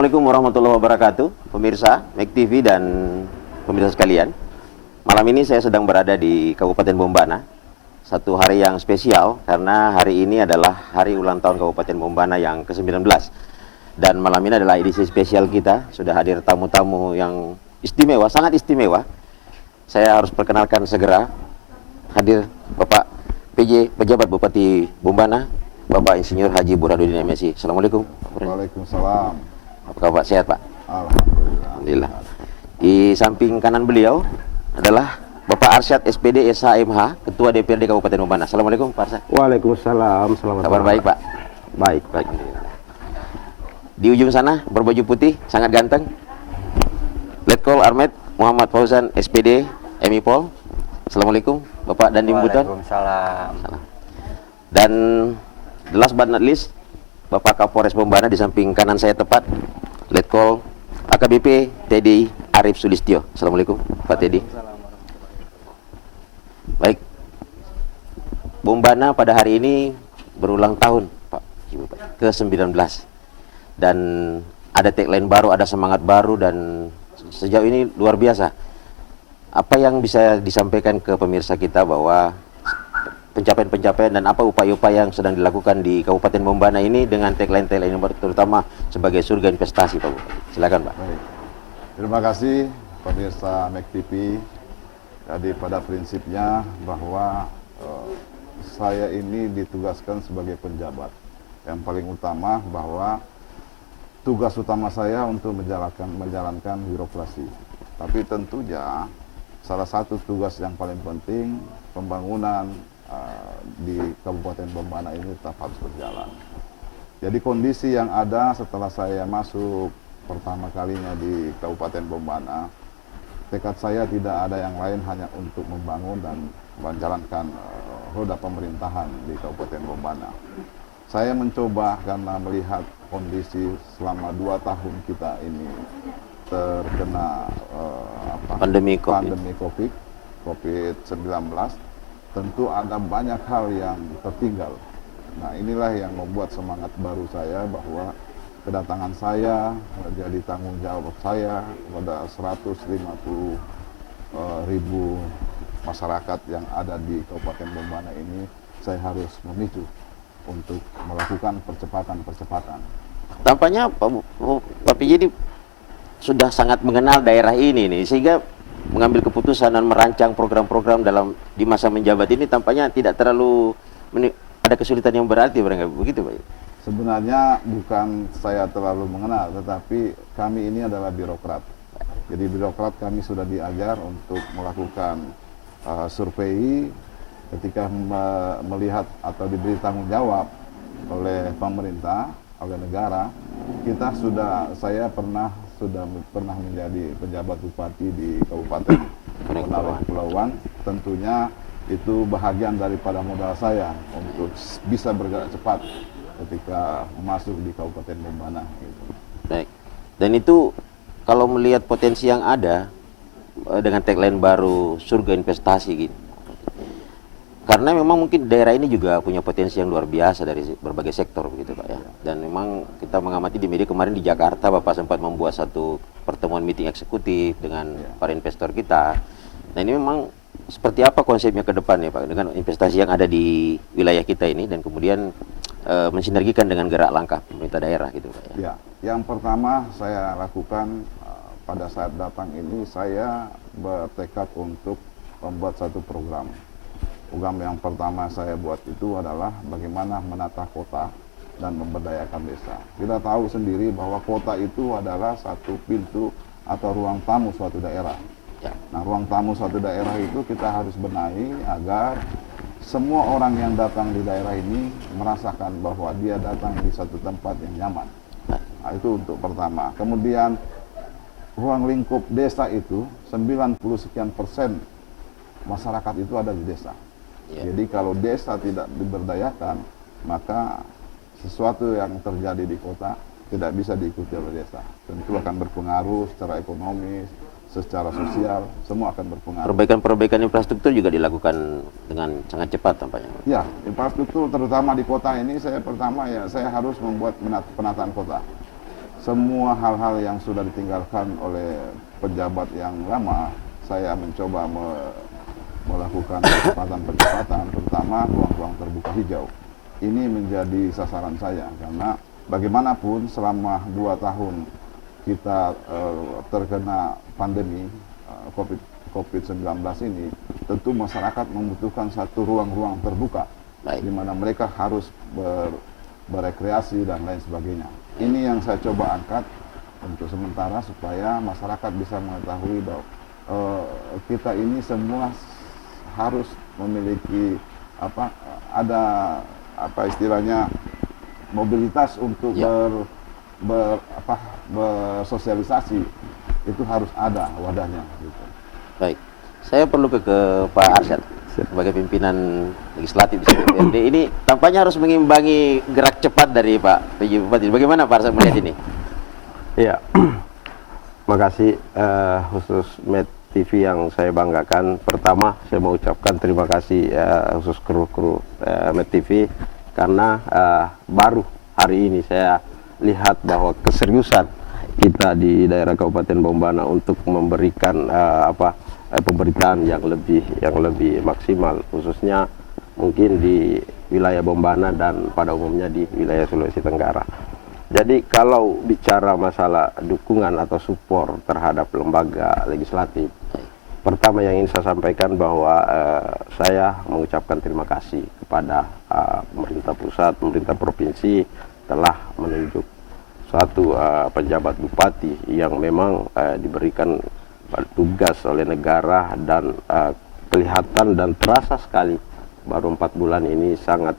Assalamualaikum warahmatullahi wabarakatuh, pemirsa Mek TV dan pemirsa sekalian. Malam ini saya sedang berada di Kabupaten Bombana. Satu hari yang spesial karena hari ini adalah hari ulang tahun Kabupaten Bombana yang ke-19. Dan malam ini adalah edisi spesial kita. Sudah hadir tamu-tamu yang istimewa, sangat istimewa. Saya harus perkenalkan segera hadir Bapak PJ, Pejabat Bupati Bombana, Bapak Insinyur Haji Burhanuddin MSI. Assalamualaikum. Waalaikumsalam. Apa kabar, sehat Pak? Alhamdulillah. Alhamdulillah. Di samping kanan beliau adalah Bapak Arsyad SPD SHMH, Ketua DPRD Kabupaten Bombana. Assalamualaikum Pak Arsyad. Waalaikumsalam. Selamat Kabar baik Pak? Baik. Baik. Di ujung sana berbaju putih, sangat ganteng, Letkol Armet Muhammad Fauzan SPD MIPOL. Assalamualaikum Bapak Dandim Buton. Waalaikumsalam. Dan the last but not least, Bapak Kapolres Bombana di samping kanan saya tepat, Letkol AKBP TDI Arif Sulistyo. Assalamualaikum Pak Teddy. Baik, Bombana pada hari ini berulang tahun Pak, ke-19. Dan ada tagline baru, ada semangat baru, dan sejauh ini luar biasa. Apa yang bisa disampaikan ke pemirsa kita bahwa pencapaian-pencapaian dan apa upaya-upaya yang sedang dilakukan di Kabupaten Bombana ini dengan tagline-tagline ini, terutama sebagai surga investasi Pak Bupati. Silakan Pak. Baik. Terima kasih pemirsa Mek TV. Jadi pada prinsipnya bahwa saya ini ditugaskan sebagai penjabat. Yang paling utama bahwa tugas utama saya untuk menjalankan birokrasi. Tapi tentunya salah satu tugas yang paling penting pembangunan di Kabupaten Bombana ini tetap harus berjalan. Jadi kondisi yang ada setelah saya masuk pertama kalinya di Kabupaten Bombana, tekad saya tidak ada yang lain hanya untuk membangun dan menjalankan roda pemerintahan di Kabupaten Bombana. Saya mencoba karena melihat kondisi selama 2 tahun kita ini terkena Pandemi COVID-19. Tentu ada banyak hal yang tertinggal. Nah, inilah yang membuat semangat baru saya bahwa kedatangan saya menjadi tanggung jawab saya pada 150.000 masyarakat yang ada di Kabupaten Bombana ini. Saya harus memicu untuk melakukan percepatan. Tampaknya Pak PJ sudah sangat mengenal daerah ini nih, sehingga mengambil keputusan dan merancang program-program di masa menjabat ini tampaknya tidak terlalu ada kesulitan yang berarti, begitu Pak? Sebenarnya bukan saya terlalu mengenal, tetapi kami ini adalah birokrat. Jadi birokrat kami sudah diajar untuk melakukan survei ketika melihat atau diberi tanggung jawab oleh pemerintah, oleh negara. Saya sudah pernah menjadi pejabat bupati di Kabupaten Kepulauan. Tentunya itu bahagian daripada modal saya untuk bisa bergerak cepat ketika masuk di Kabupaten Bombana. Gitu. Baik. Dan itu kalau melihat potensi yang ada dengan tagline baru surga investasi gitu. Karena memang mungkin daerah ini juga punya potensi yang luar biasa dari berbagai sektor begitu Pak ya. Dan memang kita mengamati di media kemarin di Jakarta Bapak sempat membuat satu pertemuan meeting eksekutif dengan para investor kita. Nah, ini memang seperti apa konsepnya ke depan ya Pak dengan investasi yang ada di wilayah kita ini dan kemudian mensinergikan dengan gerak langkah pemerintah daerah gitu Pak ya. Ya, yang pertama saya lakukan pada saat datang ini saya bertekad untuk membuat satu program. Program yang pertama saya buat itu adalah bagaimana menata kota dan memberdayakan desa. Kita tahu sendiri bahwa kota itu adalah satu pintu atau ruang tamu suatu daerah. Ya. Nah, ruang tamu suatu daerah itu kita harus benahi agar semua orang yang datang di daerah ini merasakan bahwa dia datang di satu tempat yang nyaman. Nah, itu untuk pertama. Kemudian ruang lingkup desa itu 90 sekian persen masyarakat itu ada di desa. Jadi kalau desa tidak diberdayakan, maka sesuatu yang terjadi di kota tidak bisa diikuti oleh desa. Tentu akan berpengaruh secara ekonomis, secara sosial, semua akan berpengaruh. Perbaikan infrastruktur juga dilakukan dengan sangat cepat tampaknya. Ya, infrastruktur terutama di kota ini saya harus membuat penataan kota. semua hal-hal yang sudah ditinggalkan oleh pejabat yang lama, saya mencoba melakukan percepatan-percepatan, terutama ruang-ruang terbuka hijau. Ini menjadi sasaran saya, karena bagaimanapun selama 2 tahun kita terkena pandemi COVID-19 ini, tentu masyarakat membutuhkan satu ruang-ruang terbuka, di mana mereka harus berekreasi dan lain sebagainya. Ini yang saya coba angkat untuk sementara supaya masyarakat bisa mengetahui bahwa kita ini semua harus memiliki istilahnya mobilitas untuk bersosialisasi, itu harus ada wadahnya gitu. Baik, saya perlu ke Pak Arsyad sebagai pimpinan legislatif di DPRD. Ini tampaknya harus mengimbangi gerak cepat dari Pak PJ Bupati. Bagaimana Pak Arsyad melihat ini? Iya, makasih khusus Met TV yang saya banggakan. Pertama, saya mau ucapkan terima kasih khusus kru Met TV, karena baru hari ini saya lihat bahwa keseriusan kita di daerah Kabupaten Bombana untuk memberikan pemberitaan yang lebih maksimal, khususnya mungkin di wilayah Bombana dan pada umumnya di wilayah Sulawesi Tenggara. Jadi kalau bicara masalah dukungan atau support terhadap lembaga legislatif, pertama yang ingin saya sampaikan bahwa saya mengucapkan terima kasih kepada pemerintah pusat, pemerintah provinsi telah menunjuk suatu pejabat bupati yang memang diberikan tugas oleh negara, dan kelihatan dan terasa sekali baru 4 bulan ini sangat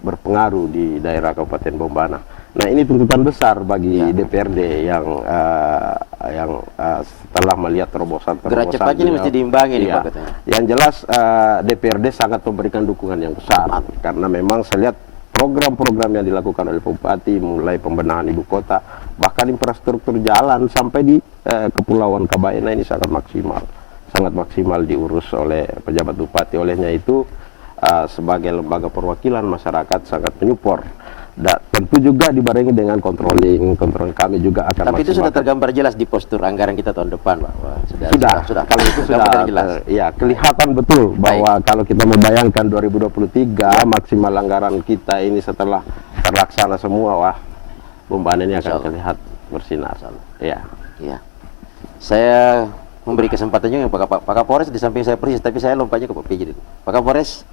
berpengaruh di daerah Kabupaten Bombana. Nah, ini tuntutan besar bagi DPRD yang setelah melihat terobosan Gerak cepatnya ini mesti diimbangi nih Pak katanya. Yang jelas DPRD sangat memberikan dukungan yang besar, karena memang saya lihat program-program yang dilakukan oleh Bupati, mulai pembenahan ibu kota, bahkan infrastruktur jalan sampai di Kepulauan Kabaena ini sangat maksimal diurus oleh pejabat Bupati. Olehnya itu sebagai lembaga perwakilan masyarakat sangat menyupport. Tentu juga dibarengi dengan controlling kami juga akan. Tapi itu sudah tergambar jelas di postur anggaran kita tahun depan, Pak. Wah, sudah. Kalau itu sudah jelas. Ya, kelihatan betul bahwa kalau kita membayangkan 2023 maksimal anggaran kita ini setelah terlaksana semua, wah, Bombana ini akan terlihat bersinar. Ya. Saya memberi kesempatan juga Pak Kapolres di samping saya persis, tapi saya lompatnya ke Pak PJ dulu. Pak Kapolres,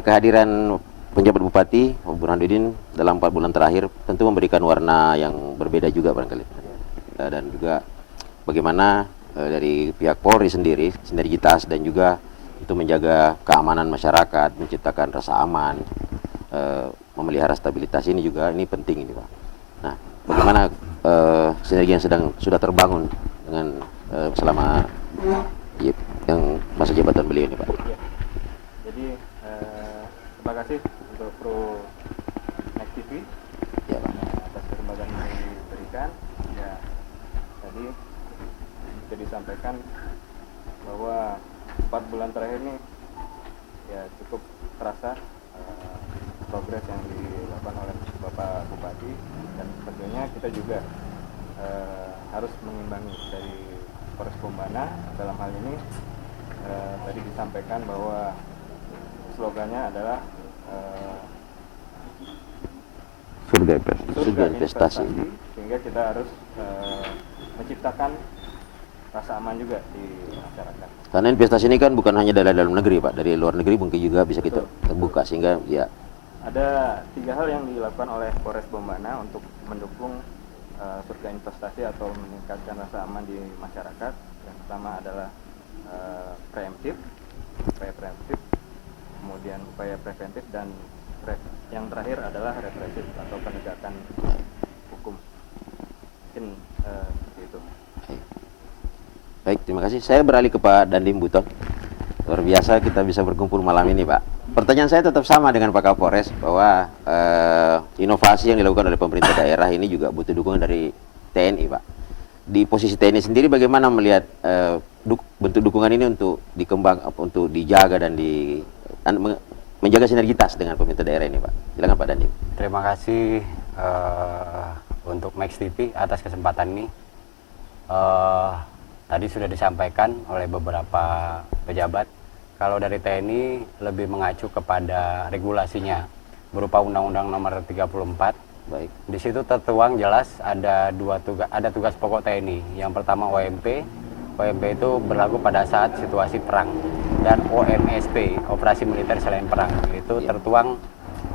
kehadiran penjabat Bupati Burhanuddin dalam 4 bulan terakhir tentu memberikan warna yang berbeda juga barangkali, dan juga bagaimana dari pihak Polri sendiri sinergitas dan juga untuk menjaga keamanan masyarakat, menciptakan rasa aman, memelihara stabilitas ini juga ini penting ini Pak. Nah, bagaimana sinergi yang sudah terbangun dengan selama yang masa jabatan beliau ini Pak? Jadi terima kasih untuk kru Mek TV atas kesempatan yang diberikan. Ya, tadi bisa disampaikan bahwa 4 bulan terakhir ini ya cukup terasa progres yang dilakukan oleh Bapak Bupati, dan tentunya kita juga harus mengimbangi dari Polres Bombana. Dalam hal ini tadi disampaikan bahwa slogannya adalah surga investasi. Sehingga kita harus menciptakan rasa aman juga di masyarakat. Karena investasi ini kan bukan hanya dari dalam negeri Pak, dari luar negeri mungkin juga bisa kita terbuka, sehingga ya. Ada 3 hal yang dilakukan oleh Polres Bombana untuk mendukung surga investasi atau meningkatkan rasa aman di masyarakat. Yang pertama adalah upaya preemptif, kemudian upaya preventif, dan yang terakhir adalah represif atau penegakan hukum. Mungkin seperti itu. Baik, terima kasih. Saya beralih ke Pak Dandim Buton. Luar biasa kita bisa berkumpul malam ini Pak. Pertanyaan saya tetap sama dengan Pak Kapolres, bahwa inovasi yang dilakukan oleh pemerintah daerah ini juga butuh dukungan dari TNI Pak. Di posisi TNI sendiri bagaimana melihat bentuk dukungan ini untuk untuk dijaga dan menjaga sinergitas dengan pemerintah daerah ini Pak? Silakan Pak Dandim. Terima kasih untuk Max TV atas kesempatan ini. Tadi sudah disampaikan oleh beberapa pejabat, kalau dari TNI lebih mengacu kepada regulasinya berupa Undang-Undang Nomor 34. Baik. Di situ tertuang jelas ada tugas pokok TNI. Yang pertama OMP. OMP itu berlaku pada saat situasi perang, dan OMSP, operasi militer selain perang, itu tertuang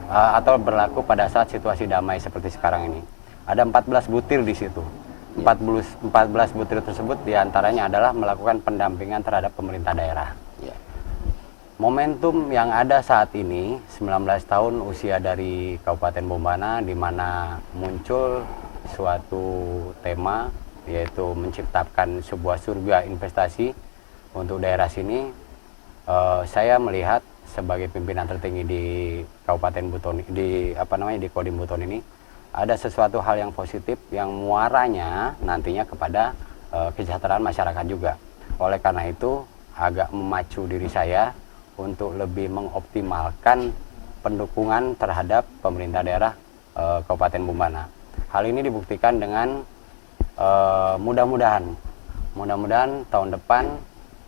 atau berlaku pada saat situasi damai seperti sekarang ini. Ada 14 butir di situ. 14 butir tersebut diantaranya adalah melakukan pendampingan terhadap pemerintah daerah. Ya. Momentum yang ada saat ini, 19 tahun usia dari Kabupaten Bombana, di mana muncul suatu tema, yaitu menciptakan sebuah surga investasi untuk daerah sini. Saya melihat sebagai pimpinan tertinggi di Kabupaten Buton, di Kodim Buton ini, ada sesuatu hal yang positif yang muaranya nantinya kepada kesejahteraan masyarakat juga. Oleh karena itu, agak memacu diri saya untuk lebih mengoptimalkan pendukungan terhadap pemerintah daerah Kabupaten Bombana. Hal ini dibuktikan dengan mudah-mudahan tahun depan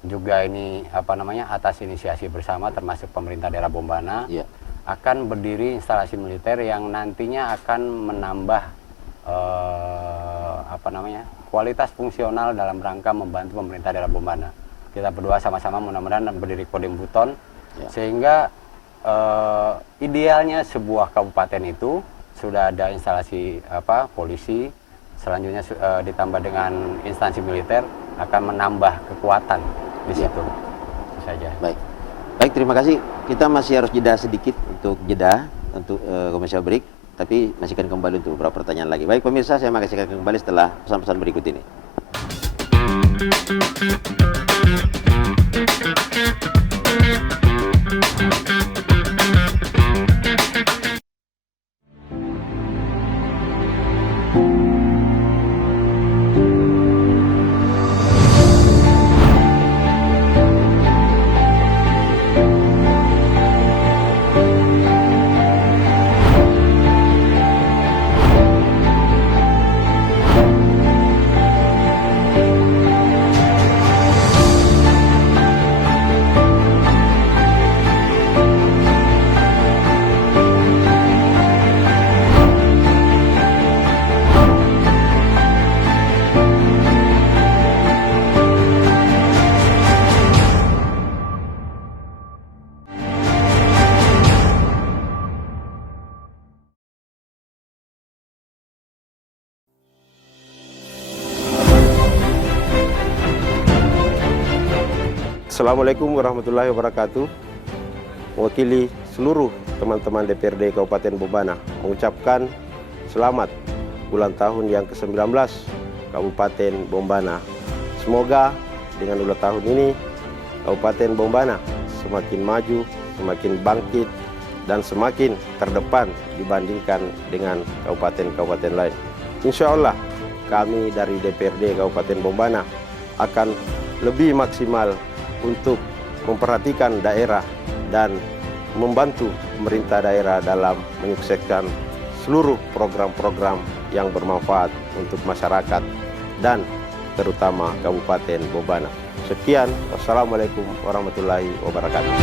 juga ini atas inisiasi bersama termasuk pemerintah daerah Bombana akan berdiri instalasi militer yang nantinya akan menambah kualitas fungsional dalam rangka membantu pemerintah daerah Bombana. Kita berdua sama-sama mudah-mudahan berdiri Kodim Buton sehingga idealnya sebuah kabupaten itu sudah ada instalasi polisi, selanjutnya ditambah dengan instansi militer akan menambah kekuatan di situ. Itu saja. Baik, terima kasih. Kita masih harus jeda sedikit untuk commercial break, tapi masih akan kembali untuk beberapa pertanyaan lagi. Baik pemirsa, saya masih akan kembali setelah pesan-pesan berikut ini. Assalamualaikum warahmatullahi wabarakatuh. Mewakili seluruh teman-teman DPRD Kabupaten Bombana mengucapkan selamat ulang tahun yang ke-19 Kabupaten Bombana. Semoga dengan ulang tahun ini Kabupaten Bombana semakin maju, semakin bangkit, dan semakin terdepan dibandingkan dengan kabupaten-kabupaten lain. Insya Allah kami dari DPRD Kabupaten Bombana akan lebih maksimal untuk memperhatikan daerah dan membantu pemerintah daerah dalam menyukseskan seluruh program-program yang bermanfaat untuk masyarakat dan terutama Kabupaten Bombana. Sekian, wassalamualaikum warahmatullahi wabarakatuh.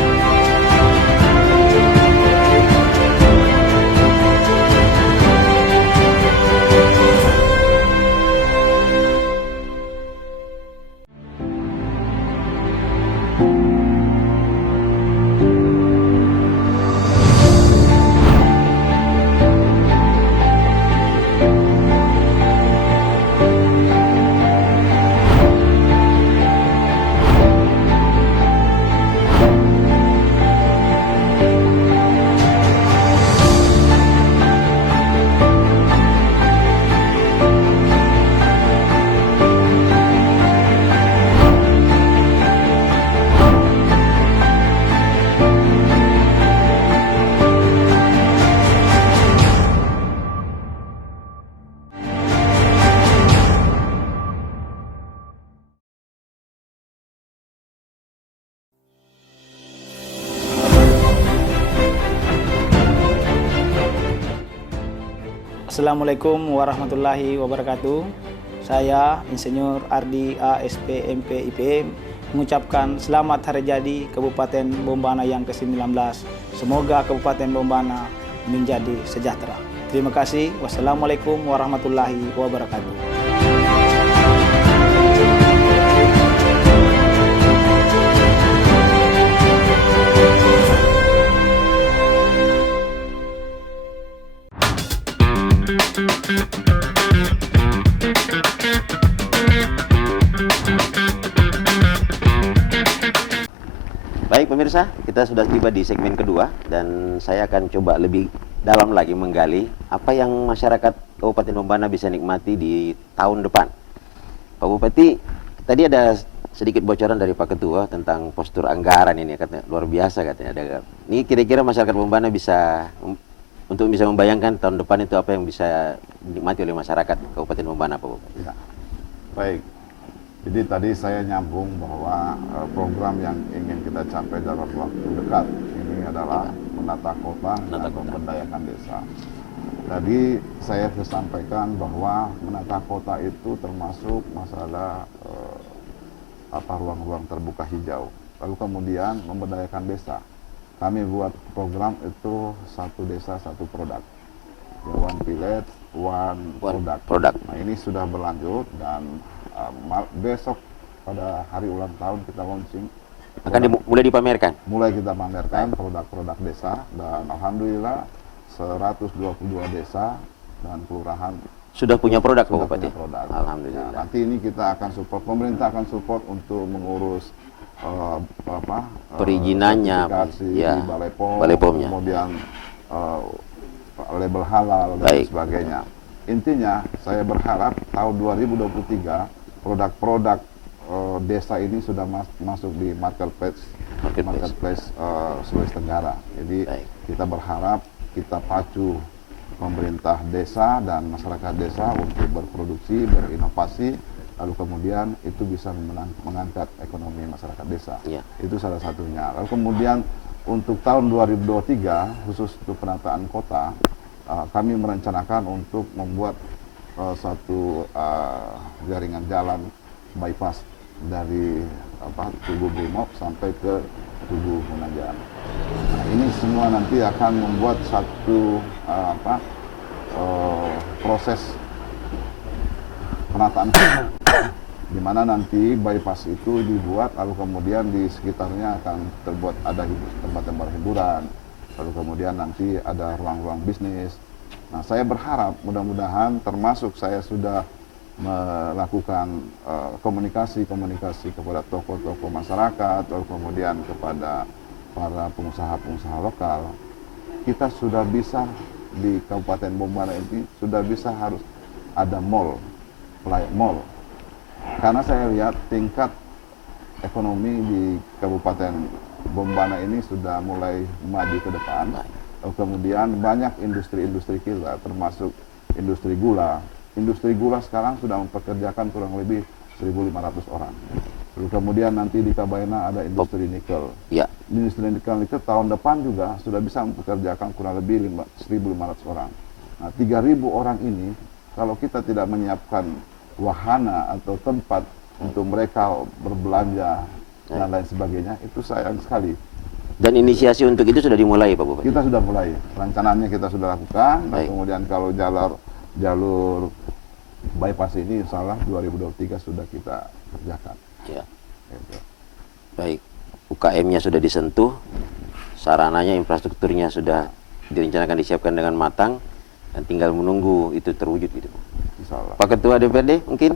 Assalamualaikum warahmatullahi wabarakatuh. Saya Insinyur Ardi ASP MP IPM mengucapkan selamat hari jadi Kabupaten Bombana yang ke-19. Semoga Kabupaten Bombana menjadi sejahtera. Terima kasih. Wassalamualaikum warahmatullahi wabarakatuh. Baik pemirsa, kita sudah tiba di segmen kedua dan saya akan coba lebih dalam lagi menggali apa yang masyarakat Kabupaten Bombana bisa nikmati di tahun depan. Pak Bupati, tadi ada sedikit bocoran dari Pak Ketua tentang postur anggaran ini, katanya luar biasa katanya. Ini kira-kira masyarakat Bombana bisa untuk bisa membayangkan tahun depan itu apa yang bisa dinikmati oleh masyarakat Kabupaten Bombana, Pak Bupati. Ya. Baik. Jadi tadi saya nyambung bahwa program yang ingin kita capai dalam waktu dekat ini adalah menata kota dan memberdayakan desa. Tadi saya sampaikan bahwa menata kota itu termasuk masalah ruang-ruang terbuka hijau. Lalu kemudian memberdayakan desa. Kami buat program itu satu desa satu produk. Ya, one village, one product. Nah, ini sudah berlanjut dan besok pada hari ulang tahun kita launching. Akan mulai dipamerkan? Mulai kita pamerkan produk-produk desa dan alhamdulillah 122 desa dan kelurahan sudah punya produk, sudah Pak Bupati? punya produk. Alhamdulillah. Nah, nanti ini kita akan support, pemerintah akan support untuk mengurus perizinannya, sertifikasi ya, di Balai POM, Balai POM-nya. kemudian label halal dan sebagainya. Intinya saya berharap tahun 2023 produk-produk desa ini sudah masuk di marketplace Sulawesi Tenggara. Jadi kita berharap kita pacu pemerintah desa dan masyarakat desa untuk berproduksi, berinovasi, lalu kemudian itu bisa mengangkat ekonomi masyarakat desa. Ya. Itu salah satunya. Lalu kemudian untuk tahun 2023 khusus untuk penataan kota, kami merencanakan untuk membuat satu jaringan jalan bypass dari Tugu Brimob sampai ke Tugu Munajat. Nah, ini semua nanti akan membuat satu proses penataan di mana nanti bypass itu dibuat, lalu kemudian di sekitarnya akan terbuat ada tempat-tempat hiburan, lalu kemudian nanti ada ruang-ruang bisnis. Nah, saya berharap mudah-mudahan termasuk saya sudah melakukan komunikasi kepada tokoh-tokoh masyarakat, lalu kemudian kepada para pengusaha-pengusaha lokal. Kita sudah bisa di Kabupaten Bombana ini sudah bisa harus ada mall. Karena saya lihat tingkat ekonomi di Kabupaten Bombana ini sudah mulai maju ke depan. Kemudian banyak industri-industri kita, termasuk industri gula. Industri gula sekarang sudah mempekerjakan kurang lebih 1.500 orang. Lalu kemudian nanti di Kabaina ada industri nikel. Ya. Industri nikel tahun depan juga sudah bisa mempekerjakan kurang lebih 1.500 orang. Nah, 3.000 orang ini kalau kita tidak menyiapkan wahana atau tempat untuk mereka berbelanja dan lain sebagainya, itu sayang sekali. Dan inisiasi untuk itu sudah dimulai, Pak Bupati? Kita sudah mulai, rencananya kita sudah lakukan, dan kemudian kalau jalur bypass ini insya Allah 2023 sudah kita kerjakan. Ya. Gitu. Baik, UKM-nya sudah disentuh, sarananya, infrastrukturnya sudah direncanakan, disiapkan dengan matang, dan tinggal menunggu itu terwujud gitu. Insya Allah. Pak Ketua DPRD mungkin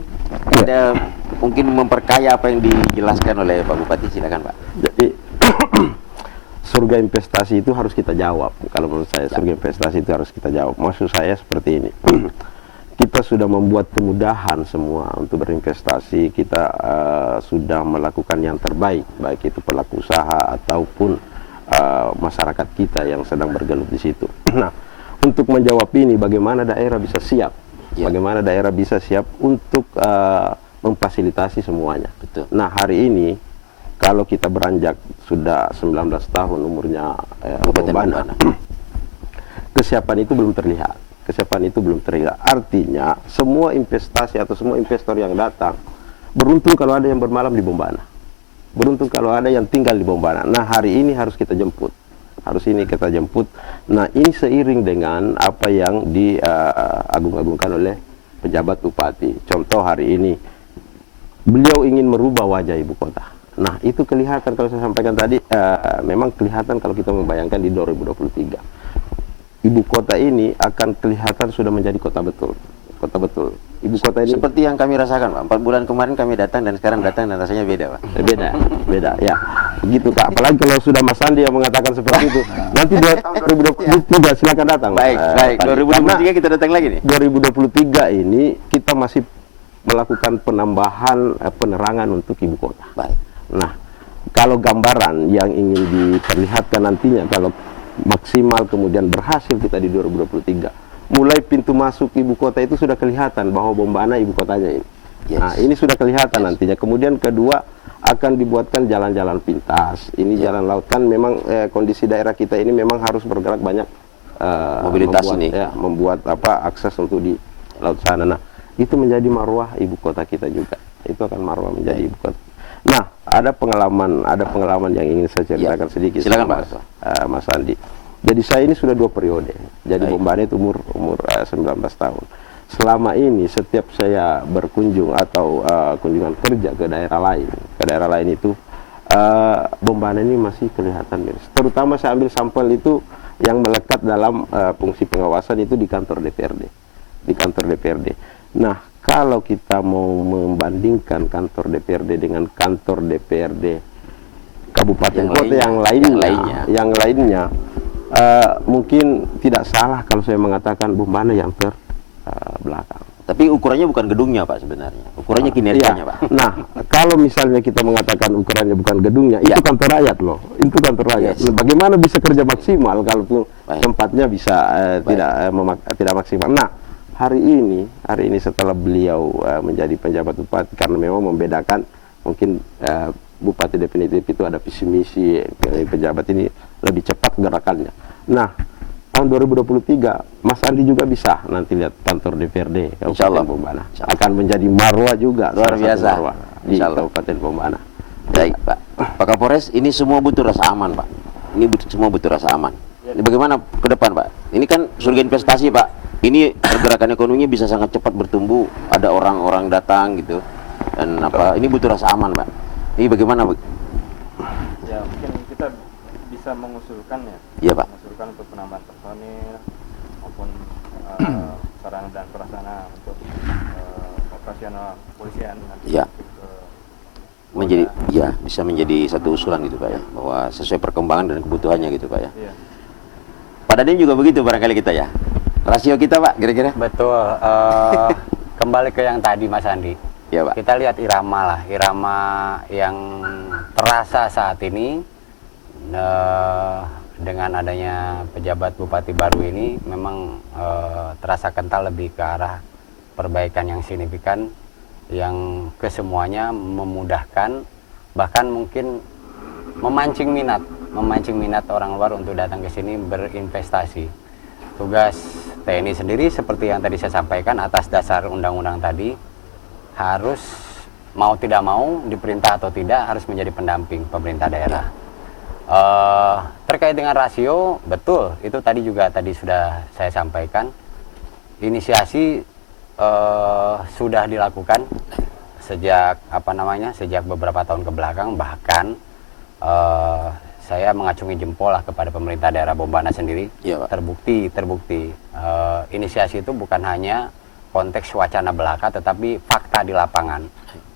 ada memperkaya apa yang dijelaskan oleh Pak Bupati, silakan Pak. Jadi surga investasi itu harus kita jawab. Kalau menurut saya surga investasi itu harus kita jawab. Maksud saya seperti ini. Kita sudah membuat kemudahan semua untuk berinvestasi. Kita sudah melakukan yang terbaik, baik itu pelaku usaha ataupun masyarakat kita yang sedang bergelut di situ. Nah, untuk menjawab ini, bagaimana daerah bisa siap? Bagaimana daerah bisa siap untuk memfasilitasi semuanya? Betul. Nah, hari ini kalau kita beranjak sudah 19 tahun umurnya Bombana, kesiapan itu belum terlihat. kesiapan itu belum terlihat. Artinya semua investasi atau semua investor yang datang beruntung kalau ada yang bermalam di Bombana, beruntung kalau ada yang tinggal di Bombana. Nah, hari ini harus kita jemput, Nah, ini seiring dengan apa yang diagung-agungkan oleh pejabat bupati. Contoh hari ini beliau ingin merubah wajah ibu kota. Nah, itu kelihatan kalau saya sampaikan tadi, memang kelihatan kalau kita membayangkan di 2023. Ibu kota ini akan kelihatan sudah menjadi kota betul. Kota betul. Ibu kota ini seperti yang kami rasakan, Pak. 4 bulan kemarin kami datang dan sekarang datang dan rasanya beda, Pak. beda ya. Begitu Kak. Apalagi kalau sudah Mas Andi yang mengatakan seperti itu. Nanti tahun 2023 silakan datang. Baik. 2023 kita datang lagi nih. 2023 ini kita masih melakukan penambahan penerangan untuk ibu kota. Baik. Nah, kalau gambaran yang ingin diperlihatkan nantinya kalau maksimal kemudian berhasil kita di 2023, mulai pintu masuk ibu kota itu sudah kelihatan bahwa Bombana ibu kotanya ini. Yes. Nah, ini sudah kelihatan nantinya. Kemudian kedua akan dibuatkan jalan-jalan pintas. Ini jalan laut kan memang kondisi daerah kita ini memang harus bergerak banyak mobilitas membuat, ini. Ya, membuat akses untuk di laut sana. Nah, itu menjadi marwah ibu kota kita juga. Itu akan marwah menjadi ibu kota. Nah, ada pengalaman yang ingin saya ceritakan sedikit. Silakan, Pak. Mas Andi. Jadi saya ini sudah 2 periode. Jadi Bombana itu umur 19 tahun. Selama ini setiap saya berkunjung atau kunjungan kerja ke daerah lain itu Bombana ini masih kelihatan miris. Terutama saya ambil sampel itu yang melekat dalam fungsi pengawasan itu di kantor DPRD. Nah, kalau kita mau membandingkan kantor DPRD dengan kantor DPRD kabupaten kota yang lainnya, mungkin tidak salah kalau saya mengatakan Bombana yang terbelakang. Tapi ukurannya bukan gedungnya, Pak, sebenarnya. Ukurannya kinerjanya, Iya. Pak. Nah, kalau misalnya kita mengatakan ukurannya bukan gedungnya, itu kantor rakyat loh. Itu kantor rakyat. Yes. Nah, bagaimana bisa kerja maksimal kalau Baik. tempatnya bisa tidak maksimal. Nah, hari ini setelah beliau menjadi penjabat bupati, karena memang membedakan mungkin bupati definitif itu ada visi misi, pejabat ini lebih cepat gerakannya. Nah, tahun 2023 Mas Andi juga bisa nanti lihat kantor DPRD Kabupaten Bombana. Akan menjadi marwah juga, Luar salah satu biasa. marwah di Kabupaten Bombana. Baik, Pak. Pak Kapolres, ini semua butuh rasa aman, Pak. Semua butuh rasa aman. Ini bagaimana ke depan, Pak? Ini kan surga investasi, Pak. Ini pergerakan ekonominya bisa sangat cepat bertumbuh. Ada orang-orang datang gitu. Dan ini butuh rasa aman, Pak. Ini bagaimana, Pak? Ya, mungkin kita bisa mengusulkan ya. Iya, Pak. Mengusulkan untuk penambahan personil maupun sarana dan prasarana untuk operasional kepolisian nanti Iya. mungkin ke Bisa menjadi satu usulan gitu, Pak ya, bahwa sesuai perkembangan dan kebutuhannya gitu, Pak ya. Iya. Pada Dadim juga begitu barangkali kita ya. Rasio kita, Pak, kira-kira? Betul. Kembali ke yang tadi Mas Andi. Ya, Pak. Kita lihat irama yang terasa saat ini dengan adanya pejabat bupati baru ini memang terasa kental lebih ke arah perbaikan yang signifikan yang kesemuanya memudahkan, bahkan mungkin memancing minat orang luar untuk datang ke sini berinvestasi. Tugas TNI sendiri seperti yang tadi saya sampaikan atas dasar undang-undang tadi harus mau tidak mau, diperintah atau tidak, harus menjadi pendamping pemerintah daerah. Terkait dengan rasio, betul, itu tadi sudah saya sampaikan. Inisiasi sudah dilakukan sejak sejak beberapa tahun ke belakang, bahkan saya mengacungi jempol lah kepada pemerintah daerah Bombana sendiri. Iya, Pak. Terbukti inisiasi itu bukan hanya konteks wacana belaka, tetapi fakta di lapangan.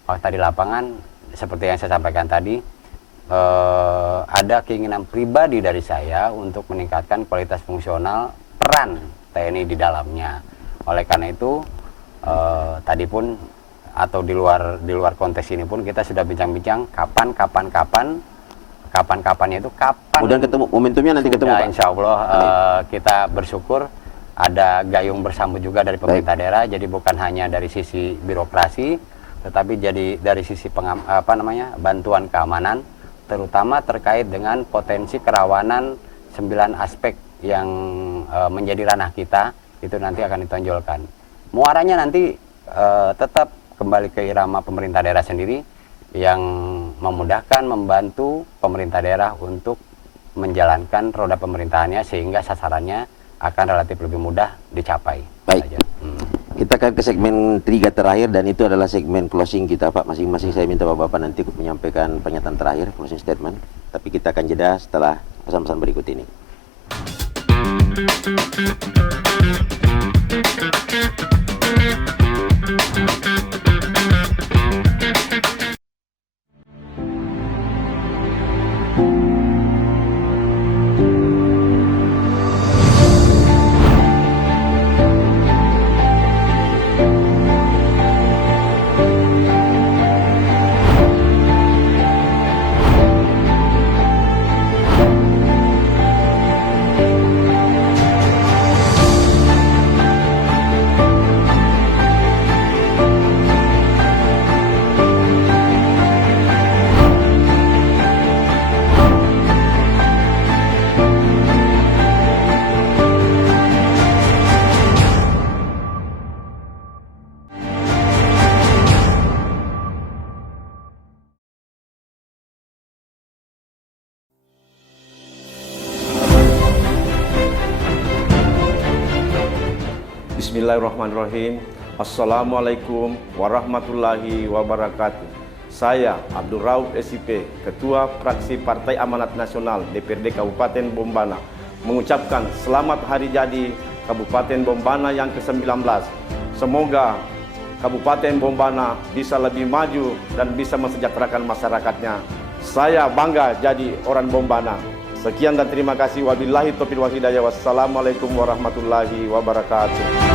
Fakta di lapangan seperti yang saya sampaikan tadi, ada keinginan pribadi dari saya untuk meningkatkan kualitas fungsional peran TNI di dalamnya. Oleh karena itu tadi pun atau di luar konteks ini pun kita sudah bincang-bincang kapan-kapannya itu kapan. Kemudian ketemu momentumnya nanti ketemu, Pak. Insya Allah kita bersyukur ada gayung bersambut juga dari pemerintah daerah. Jadi bukan hanya dari sisi birokrasi, tetapi jadi dari sisi bantuan keamanan, terutama terkait dengan potensi kerawanan 9 aspek yang menjadi ranah kita, itu nanti akan ditonjolkan. Muaranya nanti tetap kembali ke irama pemerintah daerah sendiri yang memudahkan, membantu pemerintah daerah untuk menjalankan roda pemerintahannya sehingga sasarannya akan relatif lebih mudah dicapai. Baik. Saja. Kita akan ke segmen 3 terakhir dan itu adalah segmen closing kita, Pak. Masing-masing saya minta Bapak-Bapak nanti menyampaikan pernyataan terakhir, closing statement. Tapi kita akan jeda setelah pesan-pesan berikut ini. Bismillahirrahmanirrahim. Assalamualaikum warahmatullahi wabarakatuh. Saya Abdul Rauf SIP, Ketua Fraksi Partai Amanat Nasional DPRD Kabupaten Bombana, mengucapkan selamat hari jadi Kabupaten Bombana yang ke-19. Semoga Kabupaten Bombana bisa lebih maju dan bisa mensejahterakan masyarakatnya. Saya bangga jadi orang Bombana. Sekian dan terima kasih. Wabillahi taufiq wal hidayah. Wassalamualaikum warahmatullahi wabarakatuh.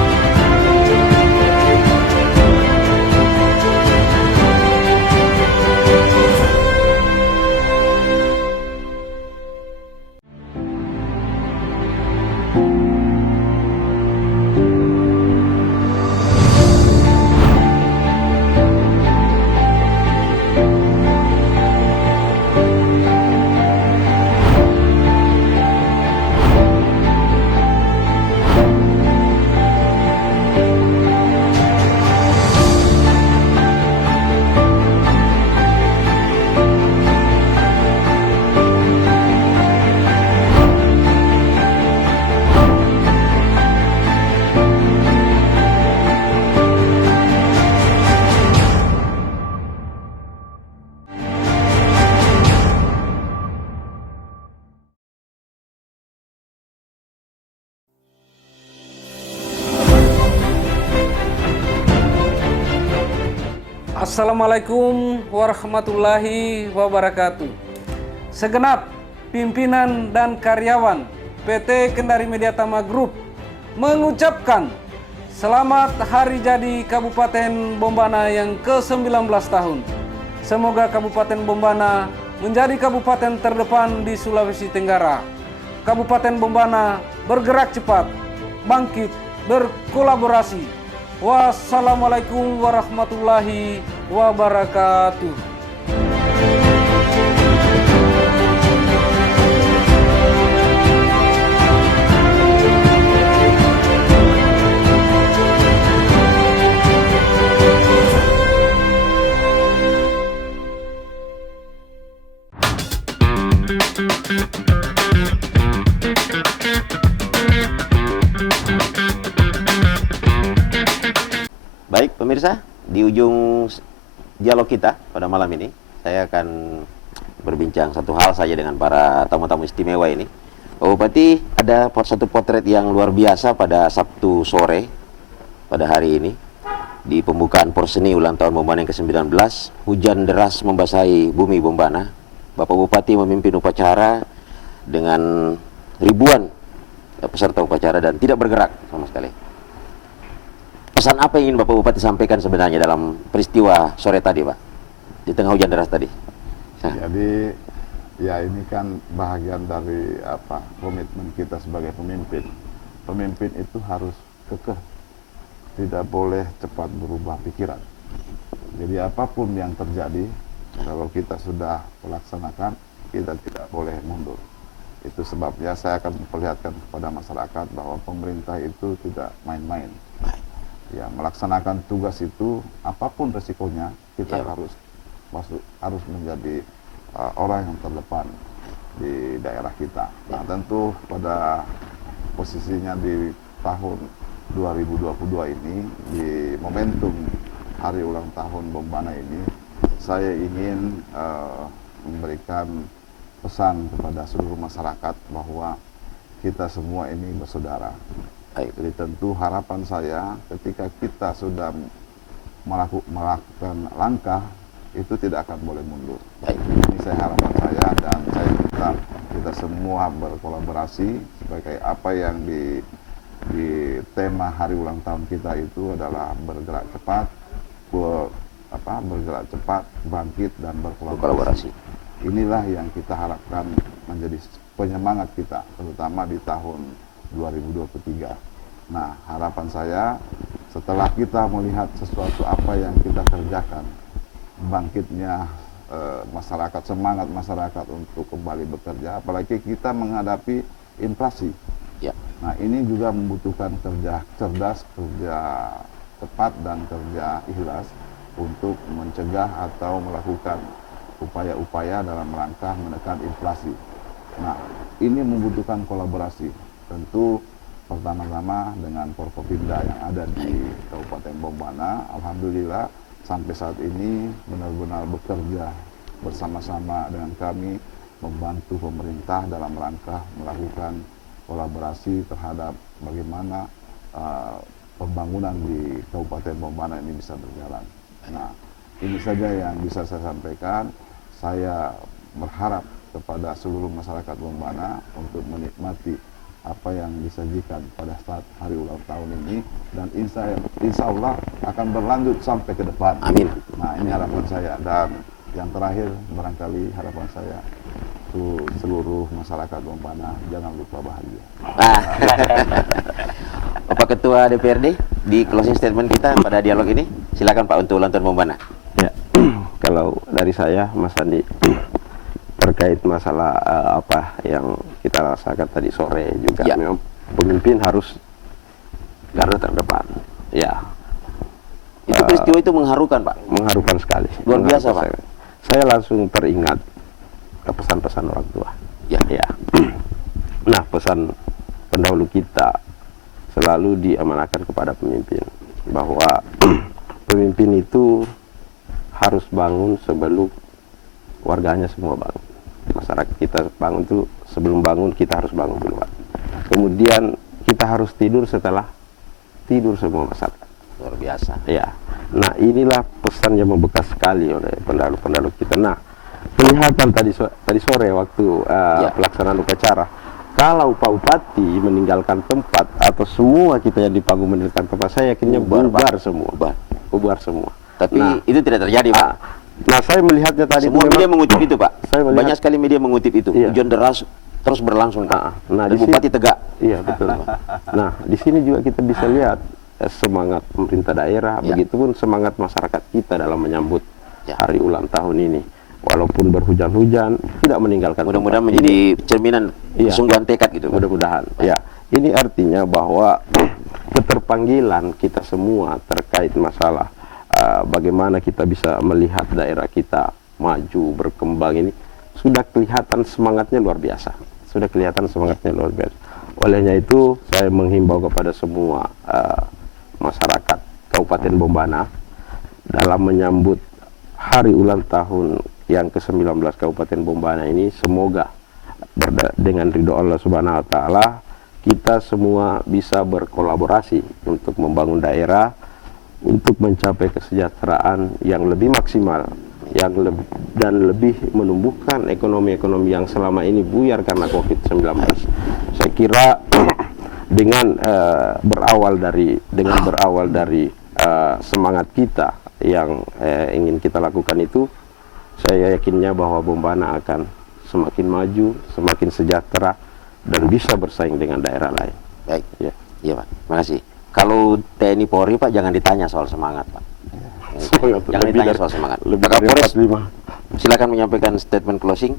Assalamualaikum warahmatullahi wabarakatuh. Segenap pimpinan dan karyawan PT Kendari Media Tama Group mengucapkan selamat hari jadi Kabupaten Bombana yang ke-19 tahun. Semoga Kabupaten Bombana menjadi kabupaten terdepan di Sulawesi Tenggara. Kabupaten Bombana bergerak cepat, bangkit, berkolaborasi. Wassalamualaikum warahmatullahi wabarakatuh. Baik pemirsa, di ujung dialog kita pada malam ini, saya akan berbincang satu hal saja dengan para tamu-tamu istimewa ini. Pak Bupati, ada satu potret yang luar biasa pada Sabtu sore pada hari ini. Di pembukaan Porseni ulang tahun Bombana yang ke-19, hujan deras membasahi bumi Bombana. Bapak Bupati memimpin upacara dengan ribuan peserta upacara dan tidak bergerak sama sekali. Pesan apa yang ingin Bapak Bupati sampaikan sebenarnya dalam peristiwa sore tadi, Pak? Di tengah hujan deras tadi. Jadi ya ini kan bahagian dari komitmen kita sebagai pemimpin. Pemimpin itu harus kekeh, tidak boleh cepat berubah pikiran. Jadi apapun yang terjadi, kalau kita sudah melaksanakan, kita tidak boleh mundur. Itu sebabnya saya akan memperlihatkan kepada masyarakat bahwa pemerintah itu tidak main-main. Ya, melaksanakan tugas itu apapun resikonya kita harus menjadi orang yang terdepan di daerah kita. Nah, tentu pada posisinya di tahun 2022 ini, di momentum hari ulang tahun Bombana ini, saya ingin memberikan pesan kepada seluruh masyarakat bahwa kita semua ini bersaudara. Jadi tentu harapan saya ketika kita sudah melakukan langkah itu tidak akan boleh mundur. Ini saya harapan saya, dan saya minta kita semua berkolaborasi sebagai apa yang di tema hari ulang tahun kita itu adalah bergerak cepat, bangkit dan berkolaborasi. Inilah yang kita harapkan menjadi penyemangat kita, terutama di tahun 2023. Nah, harapan saya setelah kita melihat sesuatu apa yang kita kerjakan, bangkitnya masyarakat, semangat masyarakat untuk kembali bekerja, apalagi kita menghadapi inflasi. Nah, ini juga membutuhkan kerja cerdas, kerja cepat, dan kerja ikhlas untuk mencegah atau melakukan upaya-upaya dalam rangka menekan inflasi. Nah, ini membutuhkan kolaborasi. Tentu pertama-tama dengan Forkopimda yang ada di Kabupaten Bombana. Alhamdulillah sampai saat ini benar-benar bekerja bersama-sama dengan kami, membantu pemerintah dalam rangka melakukan kolaborasi terhadap bagaimana pembangunan di Kabupaten Bombana ini bisa berjalan. Nah, ini saja yang bisa saya sampaikan. Saya berharap kepada seluruh masyarakat Bombana untuk menikmati apa yang disajikan pada saat hari ulang tahun ini, dan insya Allah akan berlanjut sampai ke depan. Amin. Nah, ini harapan saya. Dan yang terakhir, barangkali harapan saya untuk seluruh masyarakat Bombana, jangan lupa bahagia. Bapak Ketua DPRD, di closing statement kita pada dialog ini, silakan Pak untuk ulang tahun Bombana. Ya, kalau dari saya, Mas Andi, terkait masalah apa yang kita rasakan tadi sore juga, memang pemimpin harus garda terdepan. Ya, itu peristiwa itu mengharukan, Pak. Mengharukan sekali. Luar biasa, Pak. Saya langsung teringat pesan-pesan orang tua. Ya. Nah, pesan pendahulu kita selalu diamanahkan kepada pemimpin bahwa pemimpin itu harus bangun sebelum warganya semua bangun. Masyarakat kita bangun itu, sebelum bangun kita harus bangun duluan. Kemudian kita harus tidur setelah tidur semua masyarakat. Luar biasa. Ya. Nah, inilah pesan yang membekas sekali oleh pendahulu-pendahulu kita. Nah, kelihatan tadi sore waktu pelaksanaan upacara, kalau Pak Bupati meninggalkan tempat atau semua kita yang di panggung meninggalkan tempat, saya yakinnya bubar semua. Bubar semua. Tapi itu tidak terjadi, Pak. Nah, saya melihatnya tadi semua media mengutip itu, Pak. Banyak sekali media mengutip itu. Hujan deras terus berlangsung, Pak. Nah, di Bupati tegak. Iya, betul, Pak. Nah, di sini juga kita bisa lihat semangat pemerintah daerah, begitupun semangat masyarakat kita dalam menyambut hari ulang tahun ini. Walaupun berhujan-hujan, tidak meninggalkan. Mudah-mudahan menjadi cerminan kesungguhan tekad gitu, Pak. Mudah-mudahan. Ya, ini artinya bahwa keterpanggilan kita semua terkait masalah bagaimana kita bisa melihat daerah kita maju, berkembang, ini sudah kelihatan semangatnya luar biasa. Sudah kelihatan semangatnya luar biasa. Olehnya itu, saya menghimbau kepada semua masyarakat Kabupaten Bombana dalam menyambut hari ulang tahun yang ke-19 Kabupaten Bombana ini, semoga dengan ridho Allah Subhanahu wa Ta'ala kita semua bisa berkolaborasi untuk membangun daerah, untuk mencapai kesejahteraan yang lebih maksimal, dan lebih menumbuhkan ekonomi-ekonomi yang selama ini buyar karena COVID-19. Saya kira dengan berawal dari semangat kita yang ingin kita lakukan itu, saya yakinnya bahwa Bombana akan semakin maju, semakin sejahtera, dan bisa bersaing dengan daerah lain. Baik, iya Pak, makasih. Kalau TNI Polri, Pak, jangan ditanya soal semangat, Pak. Jangan ditanya soal semangat. Kakak Polres, silakan menyampaikan statement closing.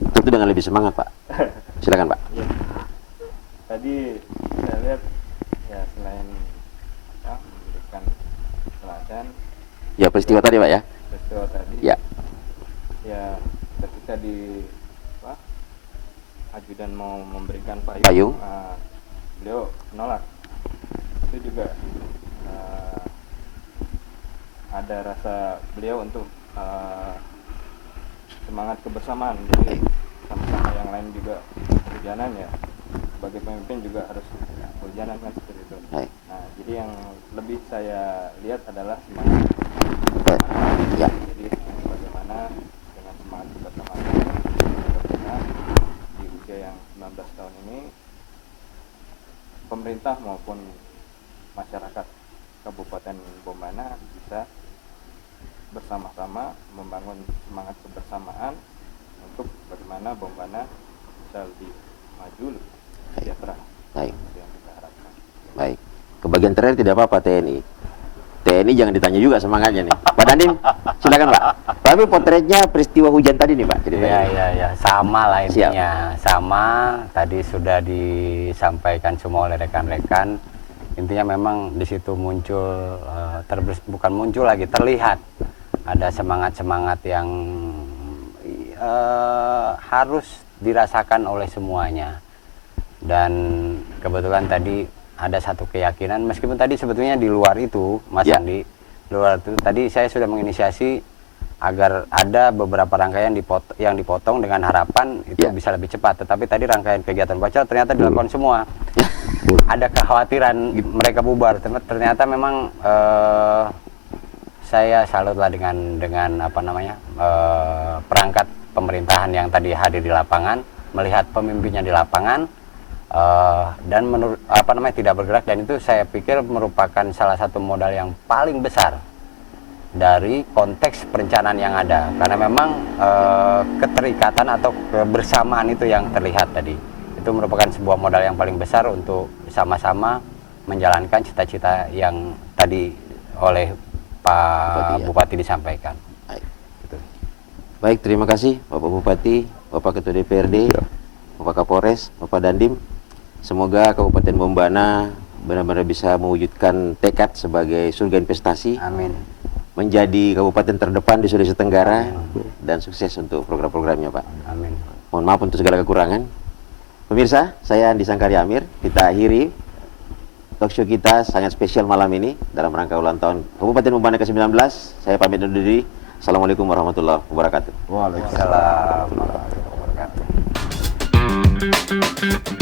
tentu dengan lebih semangat Pak. Silakan Pak. Ya. Tadi saya lihat ya selain memberikan teladan Ya peristiwa tadi Pak ya. peristiwa tadi, Ya. ya ketika di ajudan mau memberikan Payung. beliau menolak. Itu juga ada rasa beliau untuk semangat kebersamaan. Jadi sama-sama yang lain juga berjalan ya. Sebagai pemimpin juga harus berjalan kan seperti itu. Baik. Nah, jadi yang lebih saya lihat adalah semangat Ya. jadi bagaimana dengan semangat kebersamaan kita di usia yang 19 tahun ini, pemerintah maupun masyarakat Kabupaten Bombana bisa bersama-sama membangun semangat kebersamaan untuk bagaimana Bombana bisa lebih maju, lebih sejahtera. Baik. Itu yang kita harapkan. Baik. Kebagian terakhir tidak apa-apa TNI. TNI jangan ditanya juga semangatnya nih. Pak Dandim, silakan Pak. Tapi potretnya peristiwa hujan tadi nih Pak. ceritanya. Ya, sama lah intinya. Sama, tadi sudah disampaikan semua oleh rekan-rekan. Intinya memang di situ muncul, bukan muncul lagi, terlihat ada semangat-semangat yang harus dirasakan oleh semuanya. Dan kebetulan tadi ada satu keyakinan, meskipun tadi sebetulnya di luar itu, Mas Andi, luar itu, tadi saya sudah menginisiasi agar ada beberapa rangkaian yang dipotong dengan harapan itu bisa lebih cepat. Tetapi tadi rangkaian kegiatan upacara ternyata dilakukan semua. Ada kekhawatiran mereka bubar. Ternyata memang saya salutlah dengan apa namanya perangkat pemerintahan yang tadi hadir di lapangan, melihat pemimpinnya di lapangan. Dan tidak bergerak, dan itu saya pikir merupakan salah satu modal yang paling besar dari konteks perencanaan yang ada, karena memang keterikatan atau kebersamaan itu yang terlihat tadi itu merupakan sebuah modal yang paling besar untuk sama-sama menjalankan cita-cita yang tadi oleh Pak Bupati disampaikan. Baik. Baik, terima kasih Bapak Bupati, Bapak Ketua DPRD, Bapak Kapolres, Bapak Dandim. Semoga Kabupaten Bombana benar-benar bisa mewujudkan tekad sebagai surga investasi. Amin. Menjadi kabupaten terdepan di Sulawesi Tenggara. Dan sukses untuk program-programnya Pak. Amin. Mohon maaf untuk segala kekurangan. Pemirsa, saya Andi Sangkari Amir. Kita akhiri talkshow kita sangat spesial malam ini dalam rangka ulang tahun Kabupaten Bombana ke-19. Saya pamit undur diri. Assalamualaikum warahmatullahi wabarakatuh. Waalaikumsalam warahmatullahi wabarakatuh.